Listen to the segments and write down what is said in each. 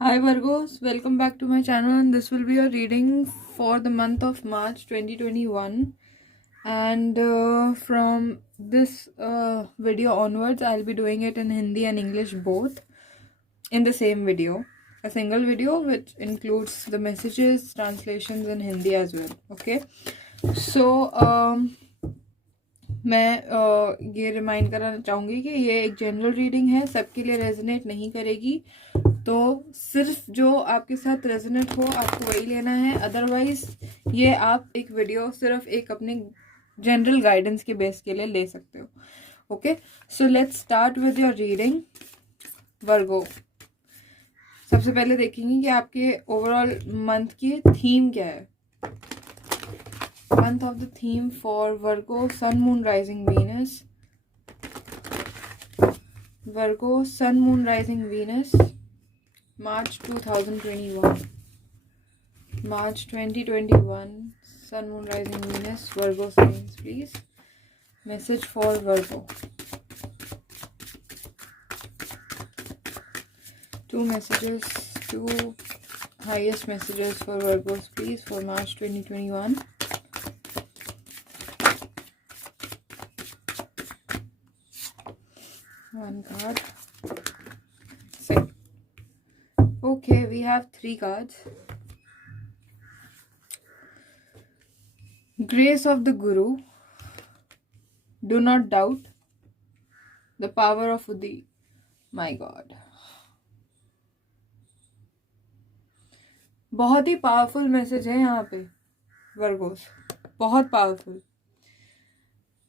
Hi Virgos, welcome back to my channel, and this will be a reading for the month of March 2021. And from this video onwards, I'll be doing it in Hindi and English both in the same video. A single video which includes the messages, translations in Hindi as well. Okay, so मैं ये remind कराना चाहूँगी कि ये एक general reading है, सबके लिए रेजोनेट नहीं करेगी। तो सिर्फ जो आपके साथ रेजोनेट हो आपको वही लेना है, अदरवाइज ये आप एक वीडियो सिर्फ एक अपने जनरल गाइडेंस के बेस के लिए ले सकते हो। Okay, so let's start with your reading Virgo. सबसे पहले देखेंगे कि आपके ओवरऑल मंथ की थीम क्या है। Month of the theme for Virgo, Sun, Moon, Rising, Venus. Virgo, Sun, Moon, Rising, Venus. March 2021. March 2021. Sun, Moon, Rising, Venus. Virgo signs, please. Message for Virgo. 2 messages, 2 highest messages for Virgos, please, for March 2021. One card. Second. Okay, we have 3 cards. Grace of the Guru. Do not doubt. The power of Udi. My God. बहुत ही powerful message है यहाँ पे Virgo's, बहुत powerful.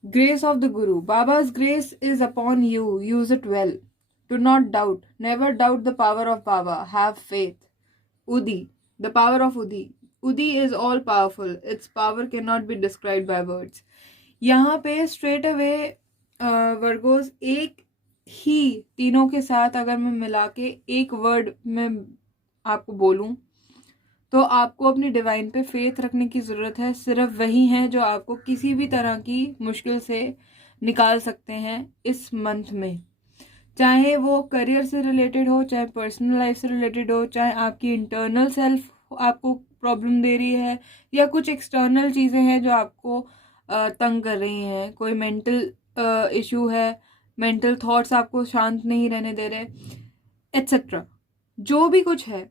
Grace of the Guru. Baba's grace is upon you. Use it well. Do not doubt. Never doubt the power of Baba. Have faith. Udi. The power of Udi. Udi is all powerful. Its power cannot be described by words. यहाँ पे straight away Virgo's एक ही तीनों के साथ अगर मैं मिला के एक वर्ड में आपको बोलूं तो आपको अपनी डिवाइन पे फेथ रखने की ज़रूरत है। सिर्फ वही है जो आपको किसी भी तरह की मुश्किल से निकाल सकते हैं इस मंथ में, चाहे वो करियर से रिलेटेड हो, चाहे पर्सनल लाइफ से रिलेटेड हो, चाहे आपकी इंटरनल सेल्फ आपको प्रॉब्लम दे रही है, या कुछ एक्सटर्नल चीज़ें हैं जो आपको तंग कर रही हैं, कोई मेंटल इशू है, मेंटल थॉट्स आपको शांत नहीं रहने दे रहे, एट्सेट्रा। जो भी कुछ है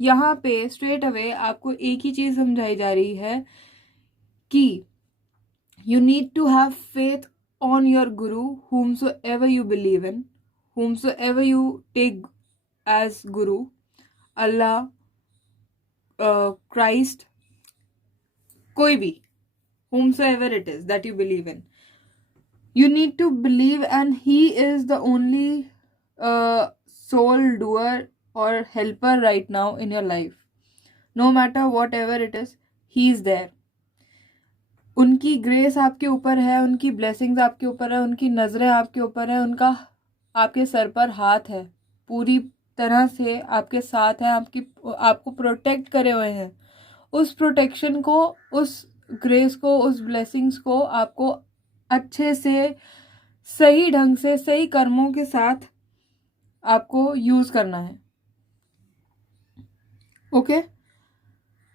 यहाँ पे स्ट्रेट अवे आपको एक ही चीज समझाई जा रही है कि you need to have faith on your guru, whomsoever you believe in, whomsoever you take as guru, Allah, Christ, कोई भी, whomsoever it is that you believe in, you need to believe, and he is the only soul doer or helper right now in your life. No matter whatever it is, he is there. उनकी grace आपके ऊपर है, उनकी blessings आपके ऊपर है, उनकी नज़रें आपके ऊपर है, उनका आपके सर पर हाथ है, पूरी तरह से आपके साथ है, आपको प्रोटेक्ट करे हुए हैं। उस प्रोटेक्शन को, उस ग्रेस को, उस ब्लेसिंग्स को आपको अच्छे से, सही ढंग से, सही कर्मों के साथ आपको यूज़ करना है। ओके,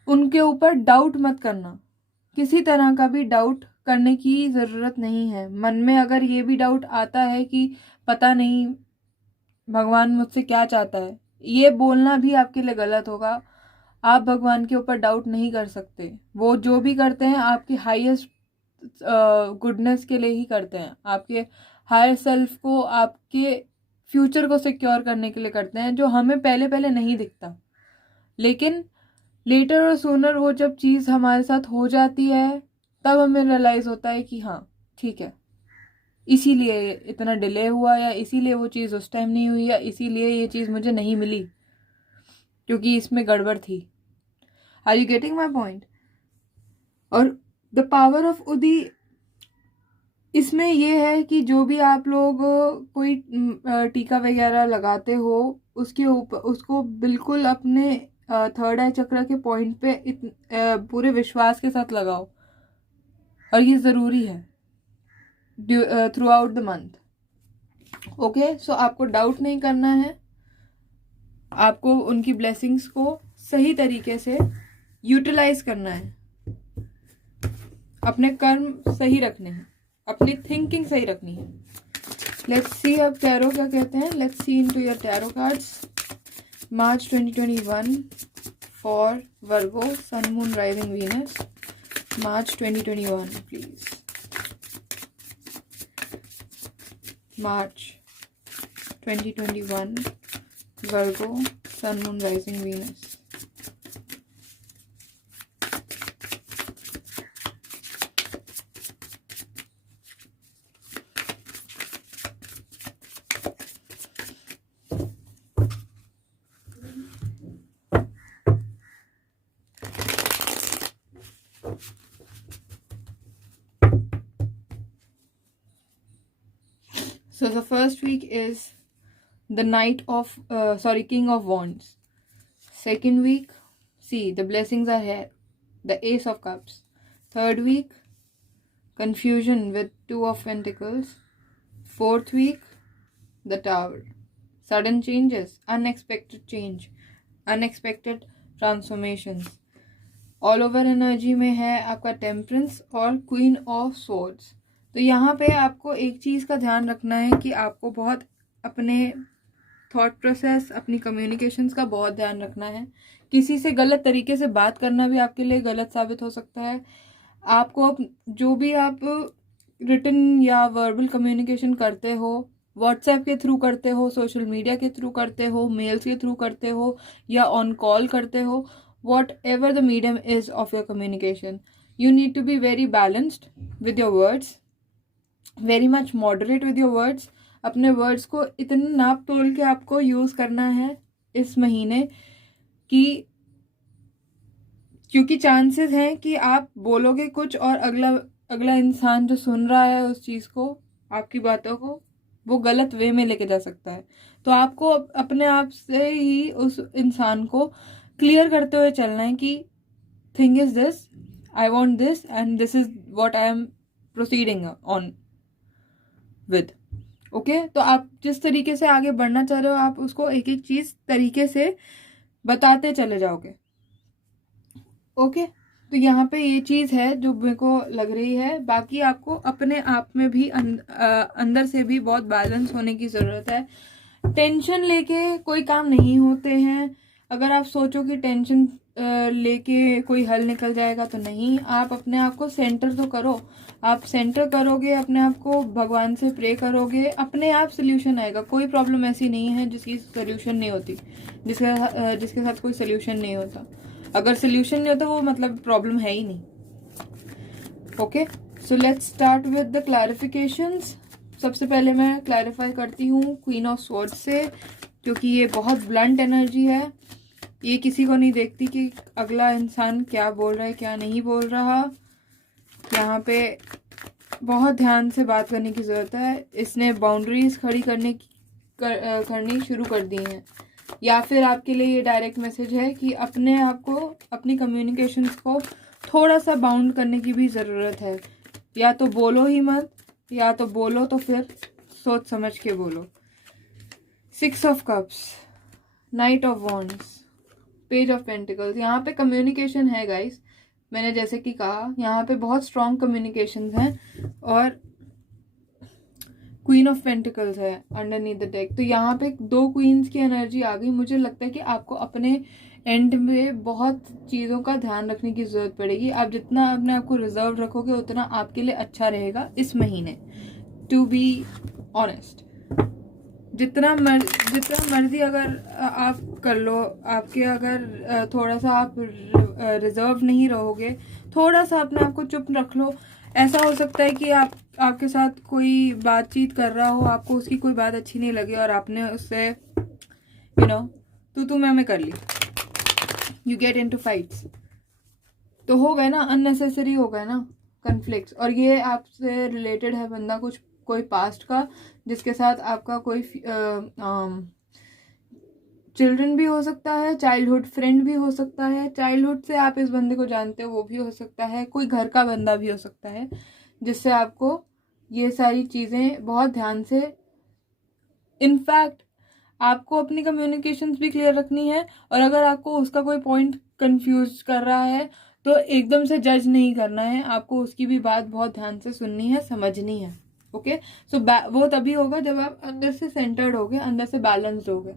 उनके ऊपर डाउट मत करना, किसी तरह का भी डाउट करने की ज़रूरत नहीं है। मन में अगर ये भी डाउट आता है कि पता नहीं भगवान मुझसे क्या चाहता है, ये बोलना भी आपके लिए गलत होगा। आप भगवान के ऊपर डाउट नहीं कर सकते। वो जो भी करते हैं आपकी हाईएस्ट गुडनेस के लिए ही करते हैं, आपके हायर सेल्फ को, आपके फ्यूचर को सिक्योर करने के लिए करते हैं, जो हमें पहले पहले नहीं दिखता, लेकिन लेटर और सूनर वो जब चीज़ हमारे साथ हो जाती है तब हमें रियलाइज़ होता है कि हाँ ठीक है, इसीलिए इतना डिले हुआ, या इसीलिए वो चीज़ उस टाइम नहीं हुई, या इसीलिए ये चीज़ मुझे नहीं मिली क्योंकि इसमें गड़बड़ थी। Are you getting my point? और द पावर ऑफ उदी, इसमें ये है कि जो भी आप लोग कोई टीका वगैरह लगाते हो उसके ऊपर, उसको बिल्कुल अपने थर्ड आई चक्र के पॉइंट पे पूरे विश्वास के साथ लगाओ, और ये ज़रूरी है throughout the month. Okay, so आपको डाउट नहीं करना है, आपको उनकी ब्लेसिंग्स को सही तरीके से यूटिलाइज करना है, अपने कर्म सही रखने हैं, अपनी थिंकिंग सही रखनी है। लेट्स सी अब टैरो क्या कहते हैं। Let's see into your tarot cards March 2021 for Virgo Sun Moon rising Venus. March 2021 please. March 2021 Virgo Sun Moon rising Venus. So the first week is the King of Wands. Second week, see, the blessings are here. The Ace of Cups. Third week, confusion with Two of Pentacles. Fourth week, the Tower. Sudden changes, unexpected change, unexpected transformations. All over energy में है आपका Temperance और Queen of Swords. तो यहाँ पे आपको एक चीज़ का ध्यान रखना है कि आपको बहुत अपने थॉट प्रोसेस, अपनी कम्युनिकेशंस का बहुत ध्यान रखना है। किसी से गलत तरीके से बात करना भी आपके लिए गलत साबित हो सकता है। आपको जो भी आप रिटन या वर्बल कम्युनिकेशन करते हो, व्हाट्सएप के थ्रू करते हो, सोशल मीडिया के थ्रू करते हो, मेल्स के थ्रू करते हो या ऑन कॉल करते हो, whatever the medium is of your communication, you need to be very balanced with your words, very much moderate with your words. अपने वर्ड्स को इतने नाप तोल के आपको यूज करना है इस महीने कि क्योंकि चांसेस हैं कि आप बोलोगे कुछ और अगला इंसान जो सुन रहा है उस चीज को, आपकी बातों को, वो गलत वे में लेके जा सकता है। तो आपको अपने आप से ही उस इंसान को क्लियर करते हुए चलना है कि thing is this, I want this and this is what I am proceeding on with. Okay, तो आप जिस तरीके से आगे बढ़ना चाह रहे हो आप उसको एक एक चीज तरीके से बताते चले जाओगे। ओके, तो यहाँ पे ये चीज है जो मेरे को लग रही है। बाकी आपको अपने आप में भी अंदर से भी बहुत बैलेंस होने की जरूरत है। टेंशन लेके कोई काम नहीं होते हैं। अगर आप सोचो कि टेंशन लेके कोई हल निकल जाएगा तो नहीं, आप अपने आप को सेंटर तो करो। आप सेंटर करोगे, अपने आप को भगवान से प्रे करोगे, अपने आप सोल्यूशन आएगा। कोई प्रॉब्लम ऐसी नहीं है जिसकी सोल्यूशन नहीं होती, जिसके साथ कोई सोल्यूशन नहीं होता। अगर सोल्यूशन नहीं होता वो मतलब प्रॉब्लम है ही नहीं। Okay, so let's start with the clarifications. सबसे पहले मैं क्लैरिफाई करती हूँ क्वीन ऑफ स्वॉर्ड्स से, क्योंकि ये बहुत ब्लंट एनर्जी है। ये किसी को नहीं देखती कि अगला इंसान क्या बोल रहा है क्या नहीं बोल रहा। यहाँ पे बहुत ध्यान से बात करने की ज़रूरत है। इसने बाउंड्रीज खड़ी करनी शुरू कर दी हैं, या फिर आपके लिए ये डायरेक्ट मैसेज है कि अपने आप को, अपनी कम्युनिकेशंस को थोड़ा सा बाउंड करने की भी ज़रूरत है। या तो बोलो ही मत, या तो बोलो तो फिर सोच समझ के बोलो। 6 of cups, night of wands, page of pentacles. यहाँ पे कम्युनिकेशन है गाइस, मैंने जैसे कि कहा यहाँ पे बहुत स्ट्रॉन्ग कम्युनिकेशन हैं। और क्वीन ऑफ पेंटिकल्स है अंडरनीथ द डेक। तो यहाँ पे 2 क्वींस की एनर्जी आ गई। मुझे लगता है कि आपको अपने एंड में बहुत चीज़ों का ध्यान रखने की ज़रूरत पड़ेगी। आप जितना अपने आप को रिजर्व रखोगे उतना आपके लिए अच्छा रहेगा इस महीने। टू बी ऑनेस्ट, जितना मर्जी अगर आप कर लो, आपके अगर थोड़ा सा आप रिजर्व नहीं रहोगे, थोड़ा सा अपने आप को चुप रख लो। ऐसा हो सकता है कि आपके साथ कोई बातचीत कर रहा हो, आपको उसकी कोई बात अच्छी नहीं लगी और आपने उससे तू मैं कर ली, यू गेट इनटू फाइट्स। तो हो गए ना, अननेसेसरी हो गए ना कन्फ्लिक्ट्स। और ये आपसे रिलेटेड है बंदा कोई पास्ट का, जिसके साथ आपका कोई चिल्ड्रन भी हो सकता है, चाइल्डहुड फ्रेंड भी हो सकता है, चाइल्डहुड से आप इस बंदे को जानते हो वो भी हो सकता है, कोई घर का बंदा भी हो सकता है, जिससे आपको ये सारी चीज़ें बहुत ध्यान से, इनफैक्ट आपको अपनी कम्युनिकेशंस भी क्लियर रखनी है, और अगर आपको उसका कोई पॉइंट कंफ्यूज कर रहा है तो एकदम से जज नहीं करना है, आपको उसकी भी बात बहुत ध्यान से सुननी है, समझनी है। ओके, सो वो तभी होगा जब आप अंदर से सेंटर्ड होगे, अंदर से बैलेंस्ड होगे।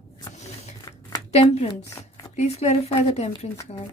Temperance, please clarify the temperance card.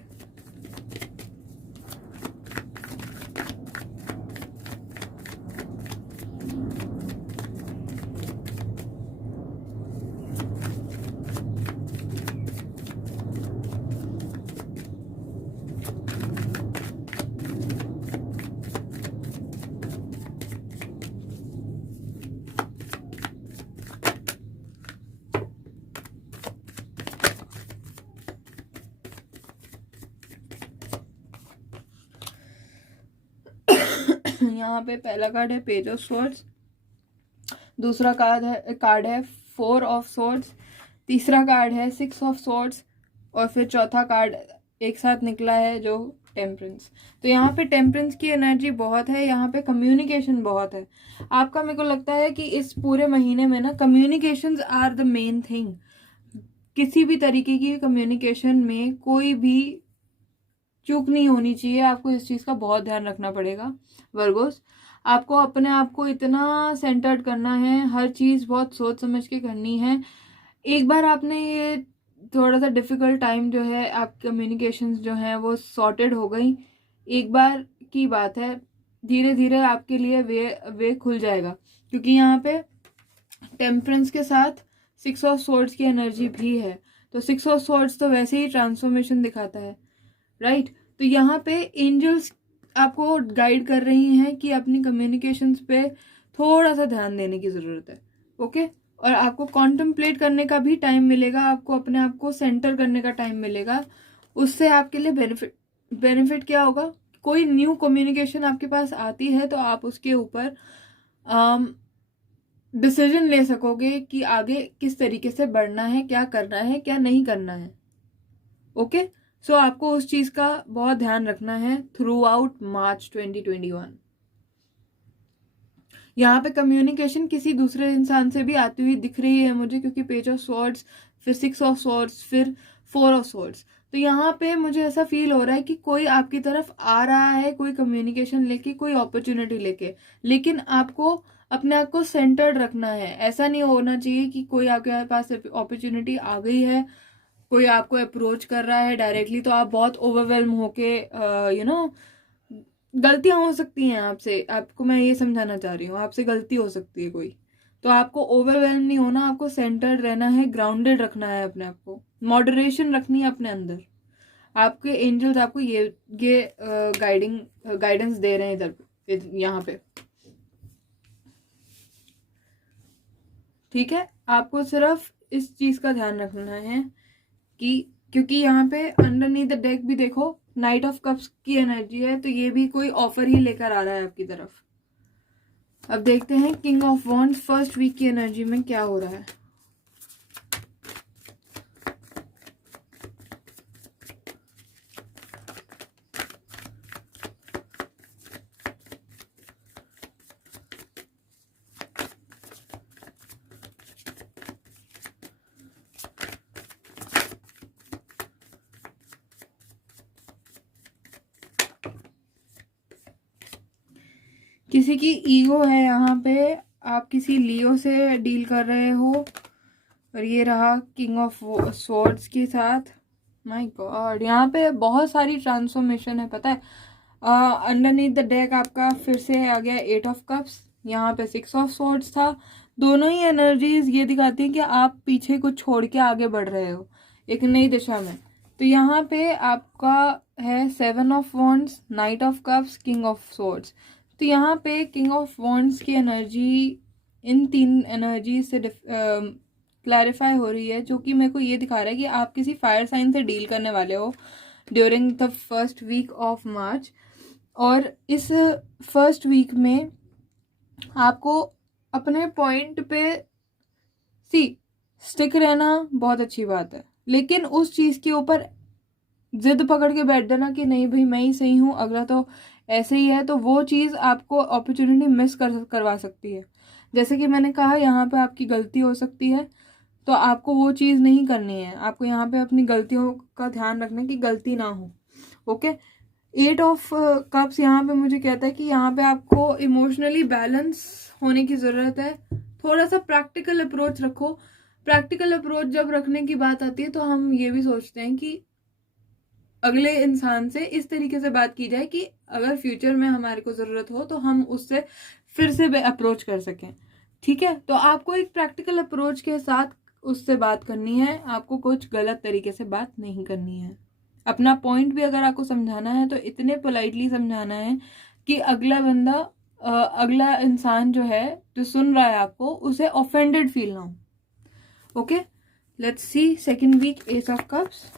यहाँ पे पहला कार्ड है पेज ऑफ स्वॉर्ड्स, दूसरा कार्ड है 4 ऑफ स्वॉर्ड्स, तीसरा कार्ड है 6 ऑफ स्वॉर्ड्स, और फिर चौथा कार्ड एक साथ निकला है जो टेम्परेंस। तो यहाँ पे टेम्परेंस की एनर्जी बहुत है, यहाँ पे कम्युनिकेशन बहुत है आपका। मेरे को लगता है कि इस पूरे महीने में ना communications are the main thing. किसी भी तरीके की कम्युनिकेशन में कोई भी चूक नहीं होनी चाहिए, आपको इस चीज़ का बहुत ध्यान रखना पड़ेगा वर्गोस। आपको अपने आप को इतना सेंटर्ड करना है, हर चीज़ बहुत सोच समझ के करनी है। एक बार आपने ये थोड़ा सा डिफ़िकल्ट टाइम जो है, आप कम्युनिकेशंस जो हैं वो सॉर्टेड हो गई, एक बार की बात है, धीरे धीरे आपके लिए वे खुल जाएगा। क्योंकि यहाँ पे टेम्परेंस के साथ 6 ऑफ स्वॉर्ड्स की एनर्जी भी है, तो 6 ऑफ स्वॉर्ड्स तो वैसे ही ट्रांसफॉर्मेशन दिखाता है, राइट। तो यहाँ पे एंजल्स आपको गाइड कर रही हैं कि अपनी कम्युनिकेशंस पे थोड़ा सा ध्यान देने की ज़रूरत है। ओके, और आपको कॉन्टम्पलेट करने का भी टाइम मिलेगा, आपको अपने आप को सेंटर करने का टाइम मिलेगा। उससे आपके लिए बेनिफिट क्या होगा, कोई न्यू कम्युनिकेशन आपके पास आती है तो आप उसके ऊपर डिसीजन ले सकोगे कि आगे किस तरीके से बढ़ना है, क्या करना है, क्या नहीं करना है। ओके, सो आपको उस चीज का बहुत ध्यान रखना है थ्रू आउट मार्च 2021। यहाँ पे कम्युनिकेशन किसी दूसरे इंसान से भी आती हुई दिख रही है मुझे, क्योंकि पेज ऑफ स्वॉर्ड्स, फिर 6 ऑफ स्वॉर्ड्स, फिर 4 ऑफ स्वॉर्ड्स। तो यहाँ पे मुझे ऐसा फील हो रहा है कि कोई आपकी तरफ आ रहा है, कोई कम्युनिकेशन लेके, कोई अपॉर्चुनिटी लेके, लेकिन आपको अपने आप को सेंटर्ड रखना है। ऐसा नहीं होना चाहिए कि कोई आपके पास अपॉर्चुनिटी आ गई है, कोई आपको अप्रोच कर रहा है डायरेक्टली, तो आप बहुत ओवरवेल्म होके गलतियां हो सकती हैं आपसे, आपको मैं ये समझाना चाह रही हूँ, आपसे गलती हो सकती है कोई, तो आपको ओवरवेल्म नहीं होना, आपको सेंटर्ड रहना है, ग्राउंडेड रखना है अपने आप को, मॉडरेशन रखनी है अपने अंदर। आपके एंजल्स आपको ये गाइडेंस दे रहे हैं इधर, यहाँ पे, ठीक है। आपको सिर्फ इस चीज का ध्यान रखना है कि, क्योंकि यहाँ पे अंडरनीथ द डेक भी देखो नाइट ऑफ कप्स की एनर्जी है, तो ये भी कोई ऑफर ही लेकर आ रहा है आपकी तरफ। अब देखते हैं King of Wands first week की एनर्जी में क्या हो रहा है। किसी की ईगो है यहाँ पे, आप किसी लियो से डील कर रहे हो, और ये रहा किंग ऑफ स्वॉर्ड्स के साथ। माय गॉड, यहाँ पे बहुत सारी ट्रांसफॉर्मेशन है, पता है। अंडरनीथ द डेक आपका फिर से आ गया 8 ऑफ कप्स, यहाँ पे 6 ऑफ स्वॉर्ड्स था। दोनों ही एनर्जीज ये दिखाती हैं कि आप पीछे कुछ छोड़ के आगे बढ़ रहे हो एक नई दिशा में। तो यहाँ पे आपका है 7 of wands, night of cups, king of swords. तो यहाँ पे किंग ऑफ वॉन्ड्स की एनर्जी इन 3 एनर्जी से क्लैरिफाई हो रही है, जो कि मेरे को ये दिखा रहा है कि आप किसी फायर साइन से डील करने वाले हो during the first week of March. और इस फर्स्ट वीक में आपको अपने पॉइंट पे स्टिक रहना बहुत अच्छी बात है, लेकिन उस चीज़ के ऊपर जिद पकड़ के बैठ जाना कि नहीं भाई मैं ही सही हूँ, अगला तो ऐसे ही है, तो वो चीज़ आपको अपॉर्चुनिटी मिस करवा सकती है। जैसे कि मैंने कहा, यहाँ पे आपकी गलती हो सकती है, तो आपको वो चीज़ नहीं करनी है। आपको यहाँ पे अपनी गलतियों का ध्यान रखना है कि गलती ना हो। ओके, 8 ऑफ कप्स यहाँ पे मुझे कहता है कि यहाँ पे आपको इमोशनली बैलेंस होने की ज़रूरत है। थोड़ा सा प्रैक्टिकल अप्रोच रखो। प्रैक्टिकल अप्रोच जब रखने की बात आती है तो हम ये भी सोचते हैं कि अगले इंसान से इस तरीके से बात की जाए कि अगर फ्यूचर में हमारे को ज़रूरत हो तो हम उससे फिर से अप्रोच कर सकें। ठीक है, तो आपको एक प्रैक्टिकल अप्रोच के साथ उससे बात करनी है। आपको कुछ गलत तरीके से बात नहीं करनी है। अपना पॉइंट भी अगर आपको समझाना है तो इतने पोलाइटली समझाना है कि अगला बंदा अगला इंसान जो है, जो सुन रहा है आपको, उसे ऑफेंडेड फील ना हो। Okay, let's see second week, Ace of Cups.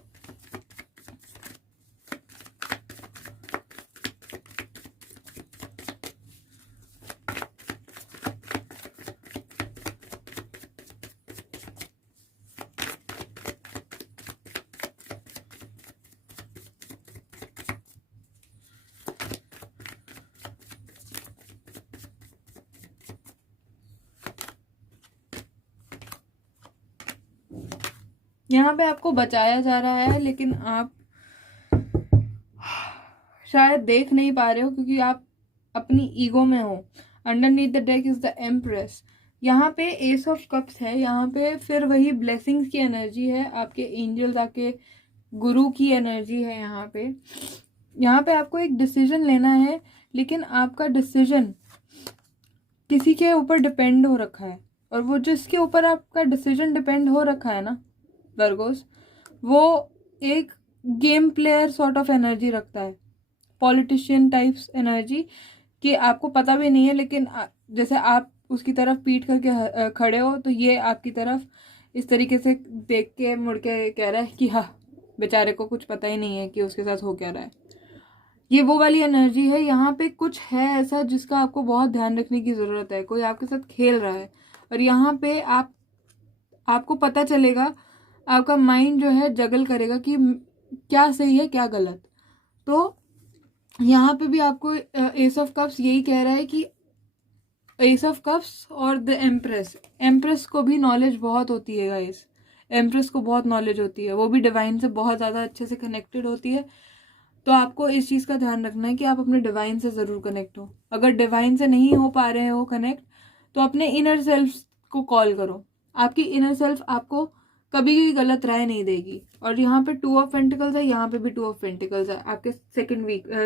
यहाँ पे आपको बचाया जा रहा है लेकिन आप शायद देख नहीं पा रहे हो क्योंकि आप अपनी ईगो में हो। Underneath the deck is the empress. यहाँ पे एस ऑफ कप्स है। यहाँ पे फिर वही ब्लेसिंग्स की एनर्जी है, आपके एंजल्स, आपके गुरु की एनर्जी है। यहाँ पे आपको एक डिसीजन लेना है, लेकिन आपका डिसीजन किसी के ऊपर डिपेंड हो रखा है। और वो जिसके ऊपर आपका डिसीजन डिपेंड हो रखा है ना वर्गोस, वो एक game player sort of energy रखता है, पॉलिटिशियन टाइप्स एनर्जी, कि आपको पता भी नहीं है लेकिन जैसे आप उसकी तरफ पीठ करके खड़े हो तो ये आपकी तरफ इस तरीके से देख के मुड़ के कह रहा है कि हाँ, बेचारे को कुछ पता ही नहीं है कि उसके साथ हो क्या रहा है। ये वो वाली एनर्जी है। यहाँ पे कुछ है ऐसा जिसका आपको बहुत ध्यान रखने की ज़रूरत है। कोई आपके साथ खेल रहा है और यहाँ पे आपको पता चलेगा, आपका माइंड जो है जगल करेगा कि क्या सही है क्या गलत। तो यहाँ पे भी आपको एस ऑफ कप्स यही कह रहा है कि एस ऑफ कप्स और द एम्प्रेस को भी नॉलेज बहुत होती है गाइस। एम्प्रेस को बहुत नॉलेज होती है, वो भी डिवाइन से बहुत ज़्यादा अच्छे से कनेक्टेड होती है। तो आपको इस चीज़ का ध्यान रखना है कि आप अपने डिवाइन से ज़रूर कनेक्ट हो। अगर डिवाइन से नहीं हो पा रहे हो कनेक्ट, तो अपने इनर सेल्फ को कॉल करो। आपकी इनर सेल्फ आपको कभी भी गलत राय नहीं देगी। और यहाँ पे 2 ऑफ पेंटिकल्स है, यहाँ पे भी 2 ऑफ पेंटिकल्स है आपके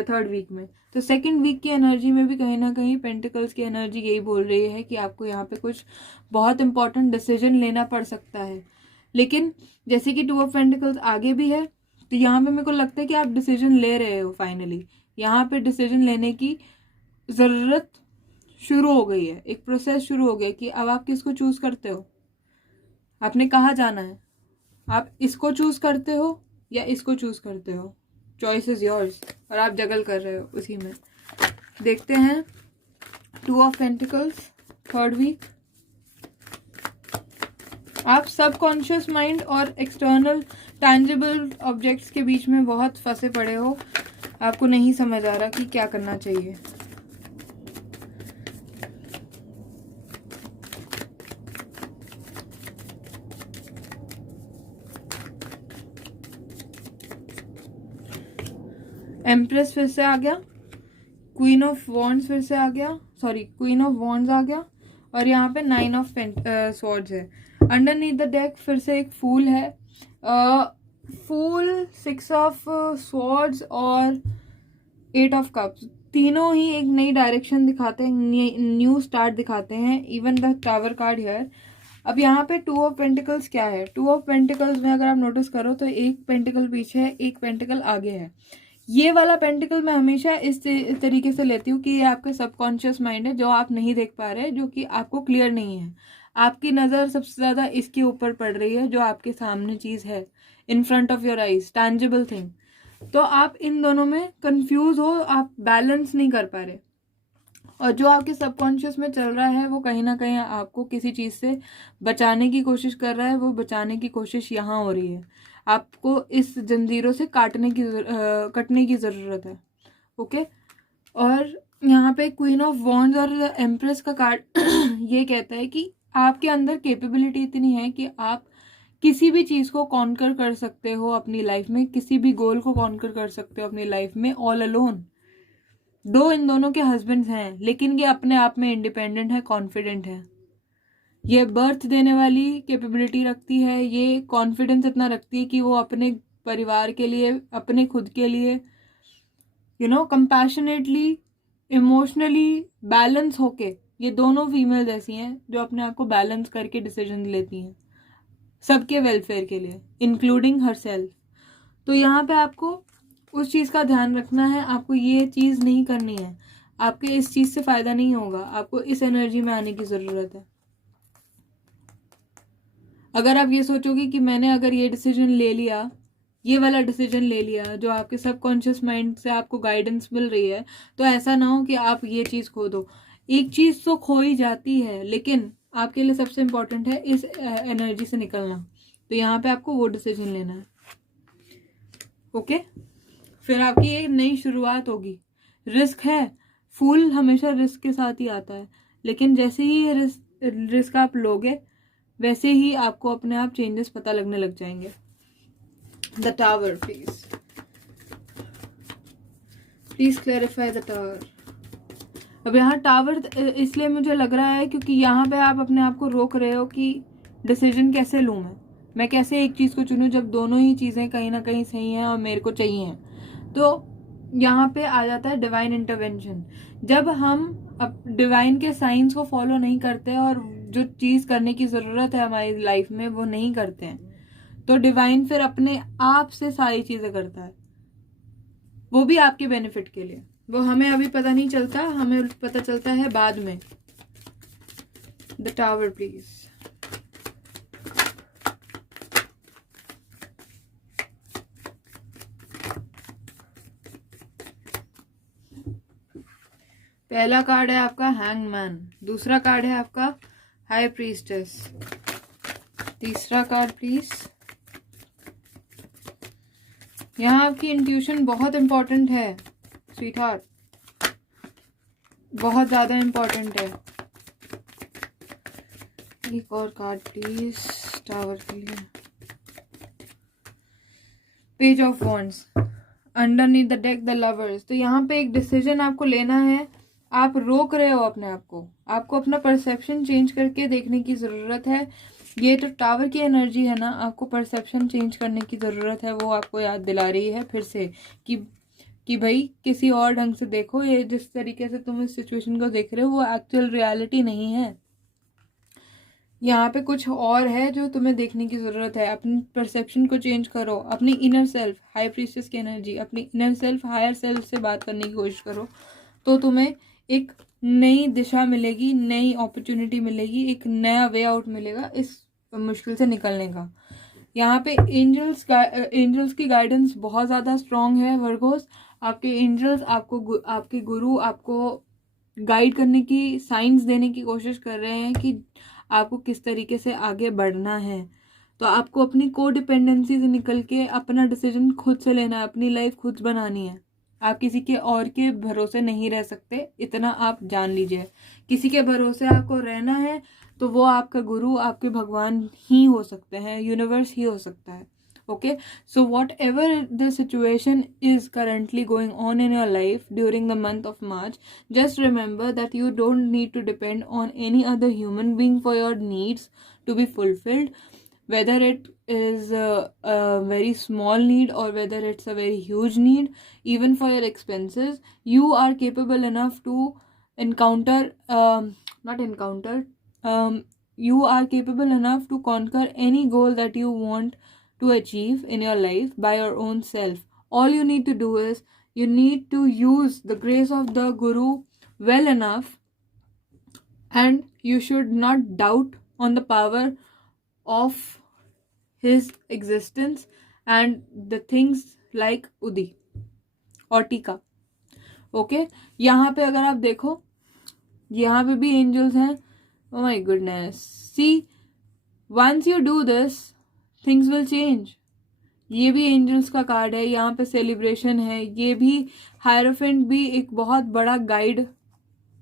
थर्ड वीक में। तो सेकेंड वीक की एनर्जी में भी कहीं ना कहीं पेंटिकल्स की एनर्जी यही बोल रही है कि आपको यहाँ पे कुछ बहुत इंपॉर्टेंट डिसीजन लेना पड़ सकता है। लेकिन जैसे कि 2 ऑफ पेंटिकल्स आगे भी है, तो यहाँ पे मेरे को लगता है कि आप डिसीजन ले रहे हो फाइनली। यहाँ पे डिसीजन लेने की ज़रूरत शुरू हो गई है, एक प्रोसेस शुरू हो गया कि अब आप किसको चूज़ करते हो, आपने कहाँ जाना है, आप इसको चूज़ करते हो या इसको चूज़ करते हो। Choice is yours. और आप जगल कर रहे हो उसी में। देखते हैं 2 ऑफ पेंटिकल्स थर्ड वीक। आप सबकॉन्शियस माइंड और एक्सटर्नल टैंजिबल ऑब्जेक्ट्स के बीच में बहुत फंसे पड़े हो। आपको नहीं समझ आ रहा कि क्या करना चाहिए। एम्प्रेस फिर से आ गया, क्वीन ऑफ वॉन्ड्स फिर से आ गया, सॉरी क्वीन ऑफ वॉन्ड्स आ गया, और यहाँ पे 9 ऑफ स्वॉर्ड्स है। अंडरनीथ द डेक फिर से एक फूल है, फूल, 6 ऑफ स्वॉर्ड्स और 8 ऑफ कप्स। तीनों ही एक नई डायरेक्शन दिखाते हैं, न्यू स्टार्ट दिखाते हैं। Even the tower card here. अब यहाँ पे 2 ऑफ पेंटिकल्स क्या है? 2 ऑफ पेंटिकल्स में अगर आप नोटिस करो तो एक पेंटिकल पीछे है, एक पेंटिकल आगे है। ये वाला पेंटिकल मैं हमेशा इस तरीके से लेती हूँ कि ये आपके सबकॉन्शियस माइंड है, जो आप नहीं देख पा रहे, जो कि आपको क्लियर नहीं है। आपकी नज़र सबसे ज़्यादा इसके ऊपर पड़ रही है, जो आपके सामने चीज़ है, in front of your eyes, tangible thing. तो आप इन दोनों में कंफ्यूज हो, आप बैलेंस नहीं कर पा रहे। और जो आपके सबकॉन्शियस में चल रहा है वो कहीं ना कहीं आपको किसी चीज़ से बचाने की कोशिश कर रहा है। वो बचाने की कोशिश यहाँ हो रही है, आपको इस जंजीरों से कटने की ज़रूरत है। ओके, और यहाँ पे क्वीन ऑफ वॉन्ड्स और एम्प्रेस का कार्ड ये कहता है कि आपके अंदर कैपेबिलिटी इतनी है कि आप किसी भी चीज़ को कॉन्कर कर सकते हो अपनी लाइफ में, किसी भी गोल को कॉन्कर कर सकते हो अपनी लाइफ में ऑल अलोन। दो इन दोनों के हस्बैंड्स हैं, लेकिन ये अपने आप में इंडिपेंडेंट है, कॉन्फिडेंट है। ये बर्थ देने वाली कैपेबिलिटी रखती है, ये कॉन्फिडेंस इतना रखती है कि वो अपने परिवार के लिए, अपने खुद के लिए कंपैशनेटली, इमोशनली बैलेंस होके, ये दोनों फीमेल्स ऐसी हैं जो अपने आप को बैलेंस करके डिसीजन लेती हैं सबके वेलफेयर के लिए, इंक्लूडिंग हर सेल्फ। तो यहाँ पे आपको उस चीज़ का ध्यान रखना है, आपको ये चीज़ नहीं करनी है, आपके इस चीज़ से फ़ायदा नहीं होगा, आपको इस एनर्जी में आने की ज़रूरत है। अगर आप ये सोचोगे कि मैंने अगर ये डिसीजन ले लिया, ये वाला डिसीजन ले लिया जो आपके सबकॉन्शियस माइंड से आपको गाइडेंस मिल रही है, तो ऐसा ना हो कि आप ये चीज़ खो दो। एक चीज़ तो खो ही जाती है, लेकिन आपके लिए सबसे इम्पोर्टेंट है इस एनर्जी से निकलना। तो यहाँ पे आपको वो डिसीजन लेना है। ओके, फिर आपकी एक नई शुरुआत होगी। रिस्क है, फूल हमेशा रिस्क के साथ ही आता है, लेकिन जैसे ही ये रिस्क आप लोगे वैसे ही आपको अपने आप चेंजेस पता लगने लग जाएंगे। The tower, please clarify the tower. अब यहाँ टावर इसलिए मुझे लग रहा है क्योंकि यहाँ पे आप अपने आप को रोक रहे हो कि डिसीजन कैसे लूँ मैं कैसे एक चीज़ को चुनूँ जब दोनों ही चीज़ें कहीं ना कहीं सही हैं और मेरे को चाहिए। तो यहाँ पे आ जाता है डिवाइन इंटरवेंशन। जब हम अब डिवाइन के साइंस को फॉलो नहीं करते और जो चीज़ करने की ज़रूरत है हमारी लाइफ में वो नहीं करते हैं, तो डिवाइन फिर अपने आप से सारी चीज़ें करता है, वो भी आपके बेनिफिट के लिए। वो हमें अभी पता नहीं चलता, हमें पता चलता है बाद में। The tower please. पहला कार्ड है आपका हैंगमैन, दूसरा कार्ड है आपका हाई प्रीस्टेस, तीसरा कार्ड प्लीज। यहाँ आपकी इंट्यूशन बहुत इंपॉर्टेंट है स्वीट हार्ट, बहुत ज्यादा इंपॉर्टेंट है। एक और कार्ड प्लीज टावर के लिए। Page of wands, underneath the deck the lovers. तो यहाँ पे एक डिसीजन आपको लेना है, आप रोक रहे हो अपने आप को, आपको अपना परसेप्शन चेंज करके देखने की ज़रूरत है। ये तो टावर की एनर्जी है ना, आपको परसेप्शन चेंज करने की ज़रूरत है। वो आपको याद दिला रही है फिर से कि भाई किसी और ढंग से देखो, ये जिस तरीके से तुम इस सिचुएशन को देख रहे हो वो एक्चुअल रियलिटी नहीं है, यहाँ पे कुछ और है जो तुम्हें देखने की ज़रूरत है। अपनी परसेप्शन को चेंज करो, अपनी इनर सेल्फ, हाई प्रीस्टेस की एनर्जी, अपनी इनर सेल्फ, हायर सेल्फ से बात करने की कोशिश करो, तो तुम्हें एक नई दिशा मिलेगी, नई अपॉर्चुनिटी मिलेगी, एक नया वे आउट मिलेगा इस मुश्किल से निकलने का। यहाँ पे एंजल्स की गाइडेंस बहुत ज़्यादा स्ट्रॉन्ग है वर्गोस। आपके एंजल्स आपको, आपके गुरु आपको गाइड करने की, साइंस देने की कोशिश कर रहे हैं कि आपको किस तरीके से आगे बढ़ना है। तो आपको अपनी को डिपेंडेंसी से निकल के अपना डिसीजन खुद से लेना है, अपनी लाइफ खुद बनानी है। आप किसी के और के भरोसे नहीं रह सकते, इतना आप जान लीजिए। किसी के भरोसे आपको रहना है तो वो आपका गुरु, आपके भगवान ही हो सकते हैं, यूनिवर्स ही हो सकता है। Okay, so whatever the situation is currently going on in your life during the month of March, just remember that you don't need to depend on any other human being for your needs to be fulfilled, whether it is a very small need or whether it's a very huge need. Even for your expenses, you are capable enough to you are capable enough to conquer any goal that you want to achieve in your life by your own self. All you need to do is you need to use the grace of the Guru well enough, and you should not doubt on the power of his existence and the things like Udi और टीका। Okay, यहाँ पे अगर आप देखो, यहाँ पे भी एंजल्स हैं। Oh my goodness, see, once you do this things will change. ये भी एंजल्स का कार्ड है, यहाँ पे सेलिब्रेशन है। ये भी हायरोफेंट भी एक बहुत बड़ा गाइड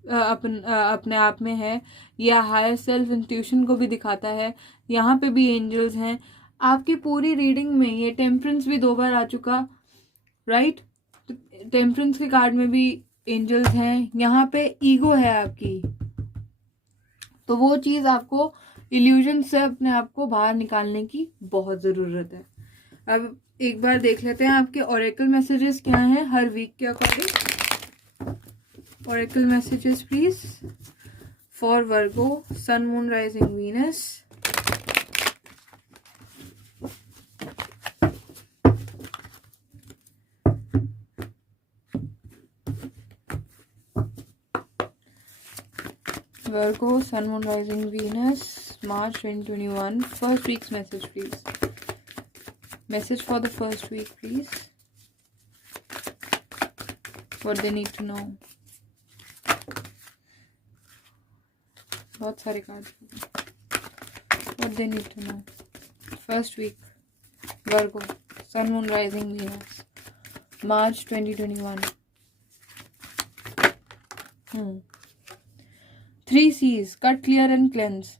अपने आप में है, या हायर सेल्फ इंट्यूशन को भी दिखाता है। यहाँ पे भी एंजल्स हैं आपकी पूरी रीडिंग में। ये टेम्परेंस भी 2 बार आ चुका, राइट? तो टेम्परेंस के कार्ड में भी एंजल्स हैं। यहाँ पे ईगो है आपकी, तो वो चीज़ आपको इल्यूजन से अपने आप को बाहर निकालने की बहुत ज़रूरत है। अब एक बार देख लेते हैं आपके ओरेकल मैसेजेस क्या हैं हर वीक के according. Oracle messages please for Virgo, Sun, Moon, rising, Venus. Virgo, Sun, Moon, Rising, Venus, March 2021. First week's message, please. Message for the first week, please. What they need to know. बहुत सारे card. What they need to know. First week. Virgo, Sun, Moon, Rising, Venus, March 2021. 3 C's, cut, clear and cleanse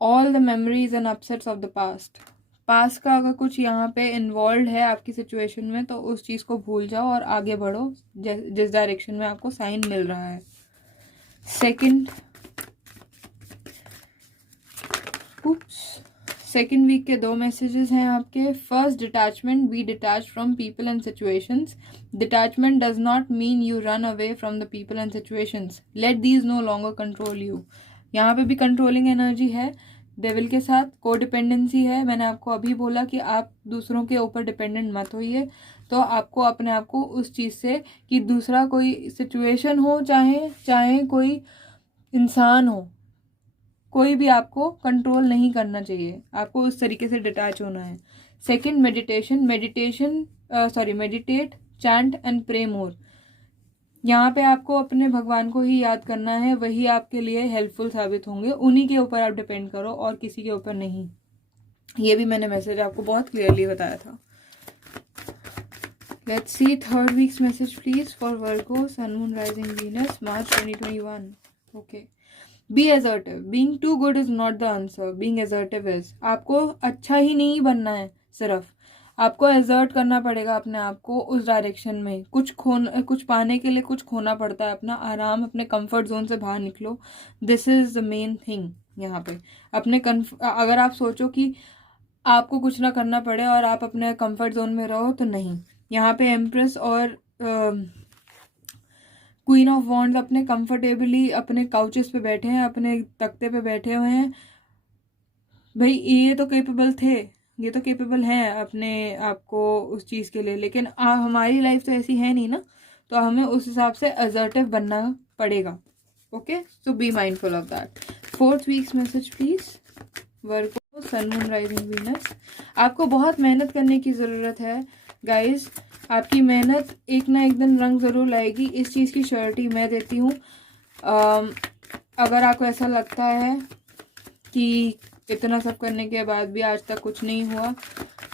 all the memories and upsets of the past. Past का अगर कुछ यहाँ पे involve है आपकी situation में, तो उस चीज़ को भूल जाओ और आगे बढ़ो जिस डायरेक्शन में आपको साइन मिल रहा है। सेकेंड वीक के 2 मैसेजेस हैं आपके। First, detachment, be detach from people and situations. Detachment does not mean you run away from the people and situations. Let these no longer control you. यहाँ पे भी कंट्रोलिंग एनर्जी है devil के साथ। को डिपेंडेंसी है। मैंने आपको अभी बोला कि आप दूसरों के ऊपर डिपेंडेंट मत होइए। तो आपको अपने आप को उस चीज़ से, कि दूसरा कोई सिचुएशन हो, चाहे कोई इंसान हो, कोई भी आपको कंट्रोल नहीं करना चाहिए। आपको उस तरीके से डिटैच होना है। Second, meditate, chant and pray more. यहाँ पे आपको अपने भगवान को ही याद करना है, वही आपके लिए हेल्पफुल साबित होंगे। उन्हीं के ऊपर आप डिपेंड करो और किसी के ऊपर नहीं। ये भी मैंने मैसेज आपको बहुत क्लियरली बताया था। Let's see third week's message please for Virgo, Sun, Moon, rising, Venus, March 2021. Okay. Be assertive, being too good is not the answer, being assertive is. आपको अच्छा ही नहीं बनना है, सिर्फ आपको एजर्ट करना पड़ेगा अपने आप को उस डायरेक्शन में। कुछ पाने के लिए कुछ खोना पड़ता है। अपना आराम, अपने कंफर्ट जोन से बाहर निकलो। This is the main thing यहाँ पे। अगर आप सोचो कि आपको कुछ ना करना पड़े और आप अपने कंफर्ट जोन में रहो, तो नहीं। यहाँ पे एम्प्रेस और क्वीन ऑफ वॉन्ड्स अपने कंफर्टेबली अपने काउचेस पे बैठे हैं, अपने तख्ते पे बैठे हुए हैं। भाई ये तो केपेबल थे, ये तो केपेबल हैं अपने आप को उस चीज़ के लिए, लेकिन हमारी लाइफ तो ऐसी है नहीं ना, तो हमें उस हिसाब से असर्टिव बनना पड़ेगा। Okay, so be mindful of that. Fourth week's message please Virgo, Sun, Moon, rising, Venus. आपको बहुत मेहनत करने की ज़रूरत है गाइस। आपकी मेहनत एक ना एक दिन रंग ज़रूर लाएगी, इस चीज़ की श्योरिटी मैं देती हूँ। अगर आपको ऐसा लगता है कि इतना सब करने के बाद भी आज तक कुछ नहीं हुआ,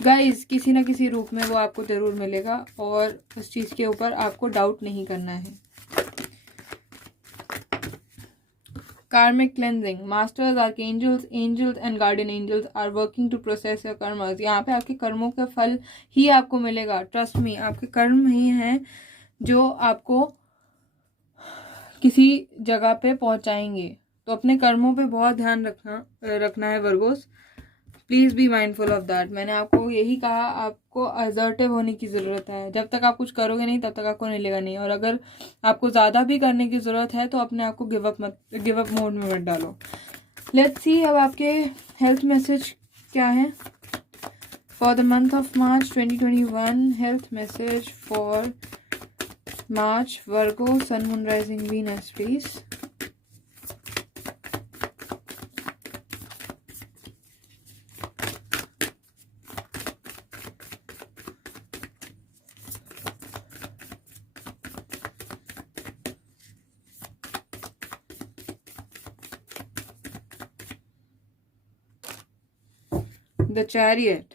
गाइस किसी ना किसी रूप में वो आपको ज़रूर मिलेगा, और उस चीज़ के ऊपर आपको डाउट नहीं करना है। Karmic cleansing, masters, archangels, angels and guardian angels are working to process your karmas. यहाँ पे आपके कर्मों का फल ही आपको मिलेगा। ट्रस्ट मी, आपके कर्म ही हैं जो आपको किसी जगह पे पहुंचाएंगे। तो अपने कर्मों पे बहुत ध्यान रखना है Virgo's. Please be mindful of that. मैंने आपको यही कहा, आपको असर्टिव होने की ज़रूरत है। जब तक आप कुछ करोगे नहीं, तब तक आपको मिलेगा नहीं। और अगर आपको ज़्यादा भी करने की ज़रूरत है, तो अपने आप को गिव अप मोड में मत डालो। लेट्स सी अब आपके हेल्थ मैसेज क्या है for the month of March 2021। Health message for March, Virgo, Sun, Moon, rising, Venus please. The Chariot.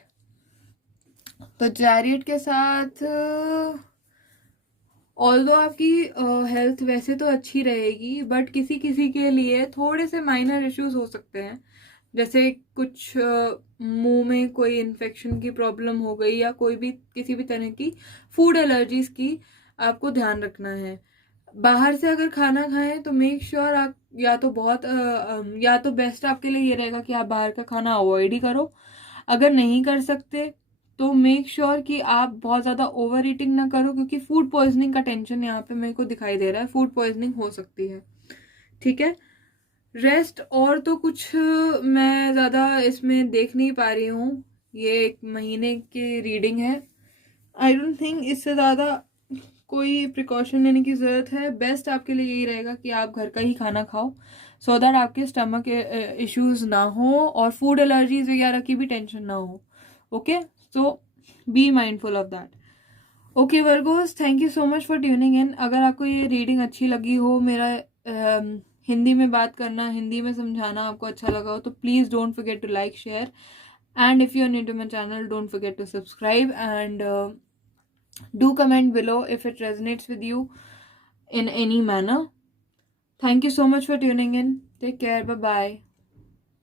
तो चैरियट के साथ ऑल्दो आपकी हेल्थ वैसे तो अच्छी रहेगी, बट किसी किसी के लिए थोड़े से माइनर इश्यूज हो सकते हैं, जैसे कुछ मुंह में कोई इन्फेक्शन की प्रॉब्लम हो गई या कोई भी किसी भी तरह की फूड एलर्जीज की आपको ध्यान रखना है। बाहर से अगर खाना खाएं तो मेक श्योर आप या तो या तो बेस्ट आपके लिए ये रहेगा कि आप बाहर का खाना अवॉइड ही करो। अगर नहीं कर सकते तो मेक श्योर कि आप बहुत ज़्यादा ओवर ईटिंग ना करो, क्योंकि फूड पॉइजनिंग का टेंशन यहाँ पे मेरे को दिखाई दे रहा है, फूड पॉइजनिंग हो सकती है। ठीक है, रेस्ट और तो कुछ मैं ज़्यादा इसमें देख नहीं पा रही हूँ, ये 1 महीने की रीडिंग है। आई डोंट थिंक इससे ज़्यादा कोई प्रिकॉशन लेने की ज़रूरत है। बेस्ट आपके लिए यही रहेगा कि आप घर का ही खाना खाओ, सो दैट आपके स्टमक इश्यूज ना हो और फूड एलर्जीज वगैरह की भी टेंशन ना हो। Okay, so be mindful of that. Okay Virgo's, thank you so much for tuning in. अगर आपको ये रीडिंग अच्छी लगी हो, मेरा हिंदी में बात करना, हिंदी में समझाना आपको अच्छा लगा हो, तो please don't forget to like, share, and if you're new to my channel, don't forget to subscribe and do comment below if it resonates with you in any manner. Thank you so much for tuning in. Take care. Bye bye.